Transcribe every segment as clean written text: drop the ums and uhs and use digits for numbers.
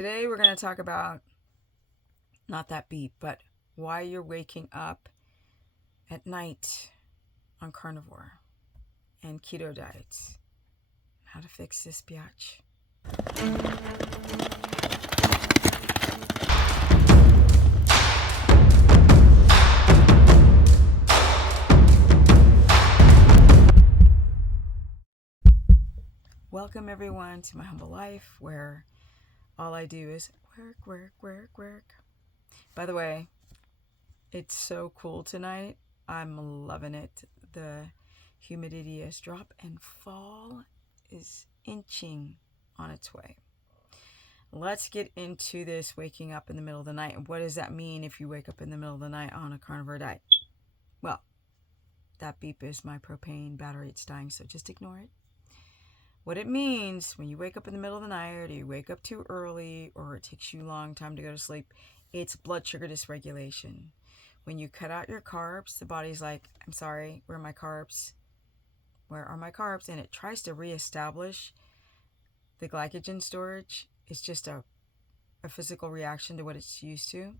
Today we're going to talk about not that beep, but why you're waking up at night on carnivore and keto diets. How to fix this biatch. Welcome everyone to my humble life where all I do is work. By the way, it's so cool tonight. I'm loving it. The humidity has dropped and fall is inching on its way. Let's get into this waking up in the middle of the night. And what does that mean if you wake up in the middle of the night on a carnivore diet? Well, that beep is my propane battery. It's dying, so just ignore it. What it means when you wake up in the middle of the night, or you wake up too early, or it takes you a long time to go to sleep, it's blood sugar dysregulation. When you cut out your carbs, the body's like, I'm sorry, where are my carbs? Where are my carbs? And it tries to reestablish the glycogen storage. It's just a physical reaction to what it's used to.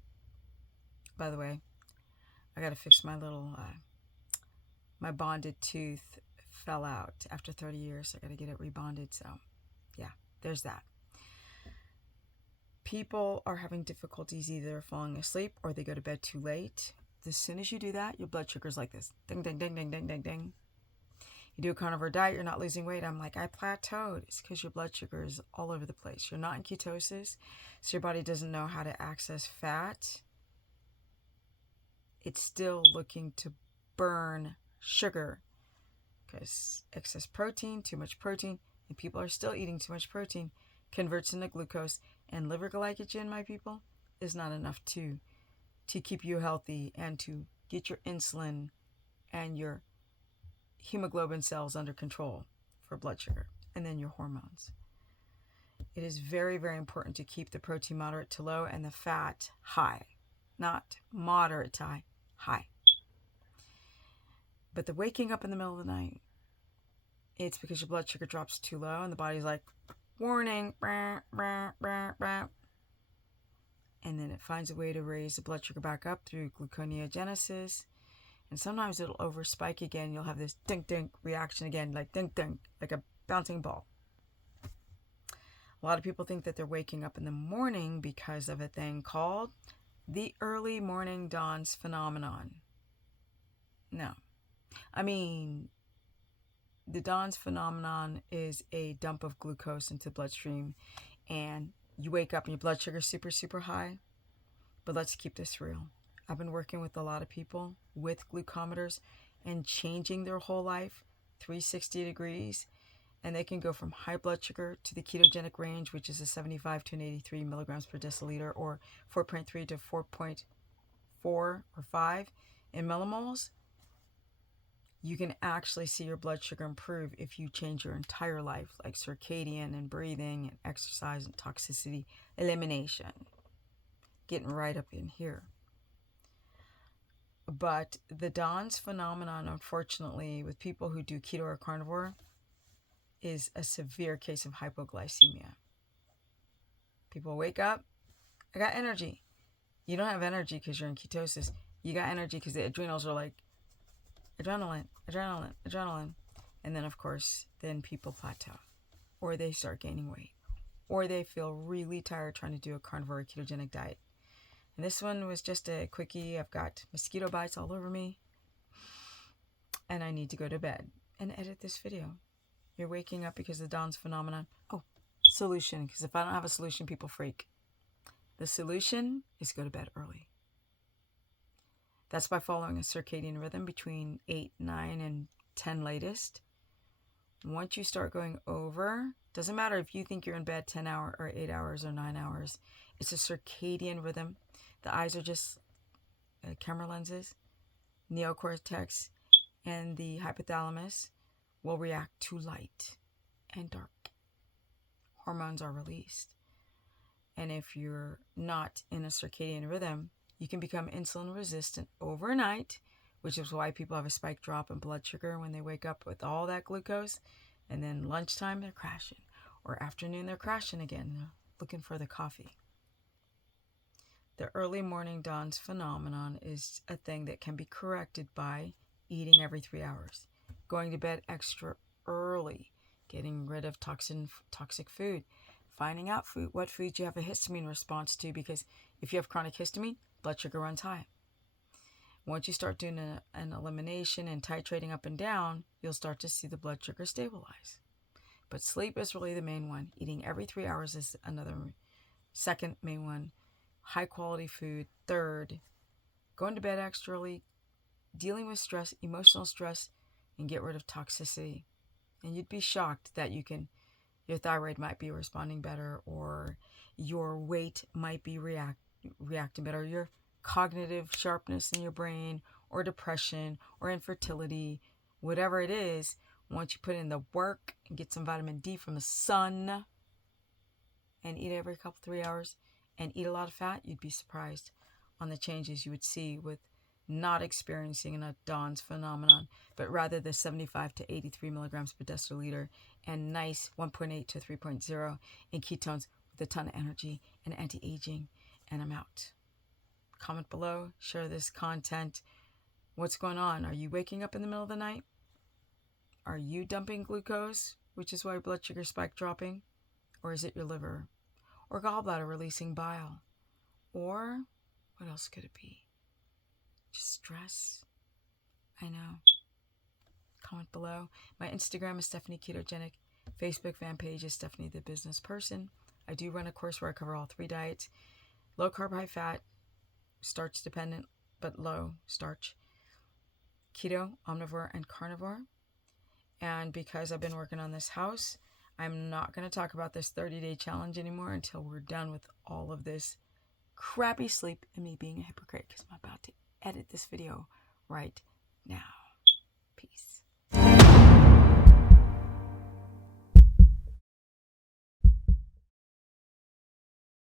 By the way, I got to fix my little, my bonded tooth fell out after 30 years. I got to get it rebonded. So yeah, there's that. People are having difficulties either falling asleep or they go to bed too late. As soon as you do that, your blood sugar's like this. Ding, ding, ding, ding, ding, ding, ding. You do a carnivore diet, you're not losing weight. I'm like, I plateaued. It's because your blood sugar is all over the place. You're not in ketosis, so your body doesn't know how to access fat. It's still looking to burn sugar because excess protein, too much protein, and people are still eating too much protein, converts into glucose, and liver glycogen, my people, is not enough to keep you healthy and to get your insulin and your hemoglobin cells under control for blood sugar, and then your hormones. It is very, very important to keep the protein moderate to low and the fat high, not moderate to high, high. But the waking up in the middle of the night, it's because your blood sugar drops too low and the body's like, warning, and then it finds a way to raise the blood sugar back up through gluconeogenesis. And sometimes it'll overspike again. You'll have this dink reaction again, like dink, like a bouncing ball. A lot of people think that they're waking up in the morning because of a thing called the early morning dawns phenomenon. No. I mean, the dawns phenomenon is a dump of glucose into the bloodstream, and you wake up and your blood sugar is super, super high. But let's keep this real. I've been working with a lot of people with glucometers and changing their whole life 360 degrees, and they can go from high blood sugar to the ketogenic range, which is a 75 to an 83 milligrams per deciliter, or 4.3 to 4.4 or 5 in millimoles. You can actually see your blood sugar improve if you change your entire life, like circadian and breathing and exercise and toxicity elimination. Getting right up in here. But the dawns phenomenon, unfortunately, with people who do keto or carnivore, is a severe case of hypoglycemia. People wake up, I got energy. You don't have energy because you're in ketosis. You got energy because the adrenals are like, adrenaline. And then, of course, then people plateau. Or they start gaining weight. Or they feel really tired trying to do a carnivore ketogenic diet. And this one was just a quickie. I've got mosquito bites all over me. And I need to go to bed and edit this video. You're waking up because of the dawns phenomenon. Oh, solution. Because if I don't have a solution, people freak. The solution is go to bed early. That's by following a circadian rhythm between 8, 9, and 10 latest. Once you start going over, doesn't matter if you think you're in bed 10 hours or 8 hours or 9 hours. It's a circadian rhythm. The eyes are just camera lenses. Neocortex and the hypothalamus will react to light and dark. Hormones are released. And if you're not in a circadian rhythm, you can become insulin resistant overnight, which is why people have a spike drop in blood sugar when they wake up with all that glucose. And then lunchtime, they're crashing. Or afternoon, they're crashing again. looking for the coffee. The early morning dawns phenomenon is a thing that can be corrected by eating every 3 hours, going to bed extra early, getting rid of toxic food, finding out what foods you have a histamine response to, because if you have chronic histamine, blood sugar runs high. Once you start doing an elimination and titrating up and down, you'll start to see the blood sugar stabilize. But sleep is really the main one. Eating every 3 hours is another second main one. High quality food, third. Going to bed extra early, dealing with stress, emotional stress, and get rid of toxicity. And you'd be shocked that your thyroid might be responding better, or your weight might be reacting better, your cognitive sharpness in your brain, or depression, or infertility, whatever it is. Once you put in the work and get some vitamin D from the sun and eat every 3 hours and eat a lot of fat, you'd be surprised on the changes you would see with not experiencing a Dawn's phenomenon, but rather the 75 to 83 milligrams per deciliter and nice 1.8 to 3.0 in ketones with a ton of energy and anti-aging. And I'm out. Comment below, share this content. What's going on? Are you waking up in the middle of the night? Are you dumping glucose, which is why your blood sugar spike dropping? Or is it your liver? Or gallbladder releasing bile? Or what else could it be? Just stress? I know. Comment below. My Instagram is Stephanie Ketogenic. Facebook fan page is Stephanie the Business Person. I do run a course where I cover all 3 diets. Low carb, high fat, starch dependent, but low starch. Keto, omnivore, and carnivore. And because I've been working on this house, I'm not going to talk about this 30-day challenge anymore until we're done with all of this crappy sleep and me being a hypocrite, because I'm about to edit this video right now.